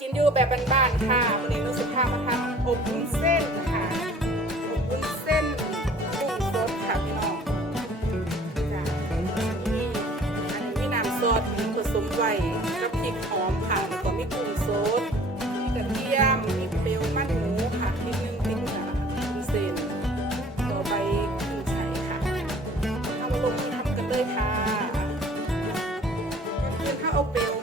กินอยู่แบบบ้านๆค่ะวันนี้รู้สึกพามาทำอบวุ้นเส้นค่ะอบวุ้นเส้นกุ้งสดค่ะพี่น้องจ้ะนี่อันนี้มีน้ำซอสมีผสมไว้กับพริกหอมค่ะแล้วก็มีกุ้งสดมีกระเทียมมีเปรี้ยวมันหมูค่ะนิดนึงพริกเหนือวุ้นเส้นต่อไปขึ้นไช่ค่ะเอามาลงมือทำกันเลยค่ะก็คือถ้าเอาเปลว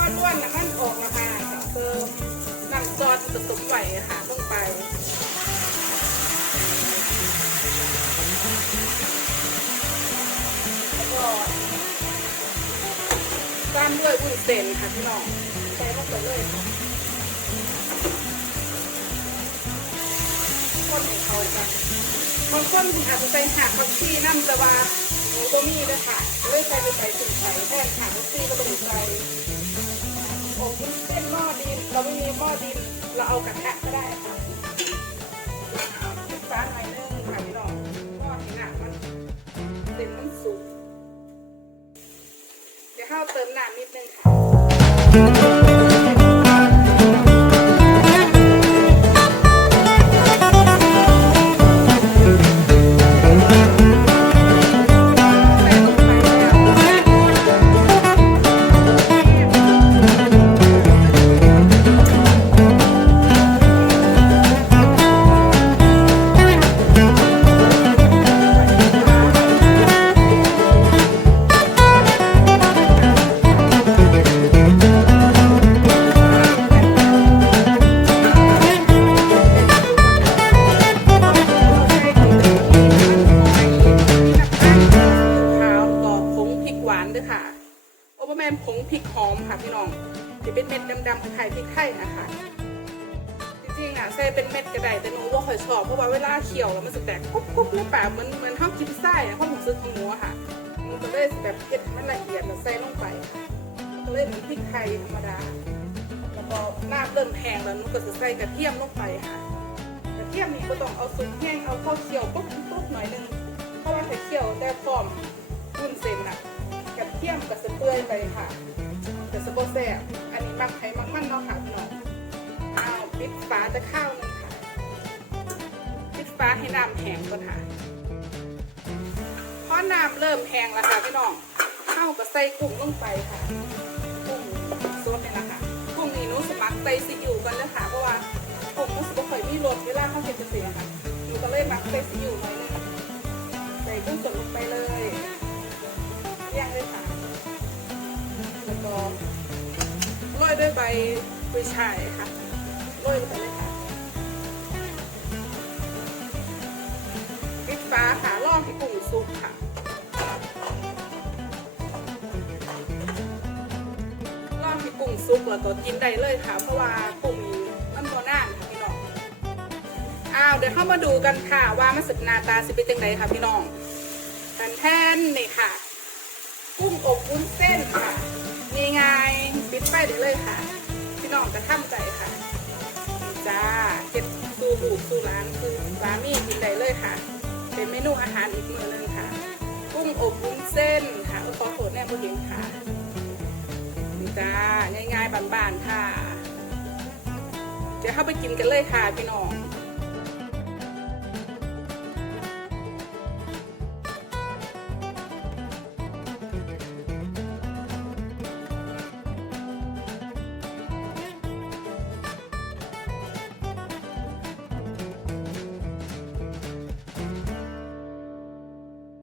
อล้วนน้ำมันออกมาค่ะเติมน้ำซอสผสมไหวค่ะลงไปแล้วก็ตามด้วยวุ้นเส้นค่ะพี่น้องใส่ลงไปเลยค่ะคนให้เขากันบางคนอาจจะใส่หักผักชีน้ำต่ว่าหนูก็มีด้วยค่ะเลยใส่ไปใส่ถุงใส่แทนค่ะผักชีก็ต้องใส่ หม้อดินเราเอากระทะก็ได้ค่ะฟ้าหน่อยนึงค่ะพี่น้องหม้อให้หนักมันเต็มมันสุกเดี๋ยวข้าวเติมน้ำนิดนึงค่ะ ด้วยค่ะ โอเปอร์แมนผงพริกหอมค่ะพี่น้องจะเป็นเม็ดดำๆคล้ายพริกไทยนะคะจริงๆอะใส่เป็นเม็ดกระไดแต่หนูว่าค่อยชอบเพราะว่าเวลาเคี่ยวแล้วมันจะแตกกุ๊บกุ๊บในปากเหมือนเหมือนข้าวกินไส้อะความรู้สึกของหนูค่ะมันก็เลยแบบเผ็ดมันละเอียดแล้วใส่ลงไปค่ะมันก็เลยเหมือนพริกไทยธรรมดาแล้วก็น้ำเริ่มแห้งแล้วหนูก็จะใส่กระเทียมลงไปค่ะกระเทียมนี่ก็ต้องเอาซุปแห้งเอาข้าวเคี่ยวปุ๊บปุ๊บหน่อยนึงเพราะว่าถ้าเคี่ยวแต่พร้อมวุ้นเส้นอะกระ ยมก็จะเปื่อยไปค่ะแต่สะโบแซ่บอันนี้มักไข่มักมันเนาะค่ะพี่น้องอ้าวปิดฝาจะข้าวหนึงค่ะปิดฝาให้น้ำแห้งก่อนค่ะพอน้ำเริ่มแห้งแล้วค่ะพี่น้องเข้าวก็ใส่กุ้งลงไปค่ะกุ้งสดเนี่ยนะคะกุ้งนี่นูสมัครใส่ซีอิ๊วกันเลยค่ะเพราะว่ากุ้งมันสิบ่ค่อยมีรสเวลาเข้าเก็บเสียค่ะหนูก็เลยมักใส่ซีอิ๊วหน่อยนึงใส่กุ้งสดลงไปเลย ใบกุยช่ายค่ะโรยลงไปเลยค่ะปิดฟ้าค่ะลองให้กุ้งสุกค่ะลองให้กุ้งสุกแล้วก็กินได้เลยค่ะ เพราะว่ากุ้งมันโบนานค่ะพี่น้องอ้าวเดี๋ยวเข้ามาดูกันค่ะว่ามันสุดนาตาสิเป็นจังไงค่ะพี่น้องแทนแทนนี่ค่ะ กุ้งอบวุ้นเส้นค่ะ ได้เลยค่ะ พี่น้องจะท่าใจค่ะจ้าเก็บสู่บูกสู่ร้านคือร้านนี้กินได้เลยค่ะ เป็นเมนูอาหารอีกมือหนึงค่ะกุ้งอบวุ้นเส้นค่ะอาขอโทษแน่ผู้หญิงค่ะจ้าง่ายๆบานๆค่ะ เดี๋ยวเข้าไปกินกันเลยค่ะพี่น้อง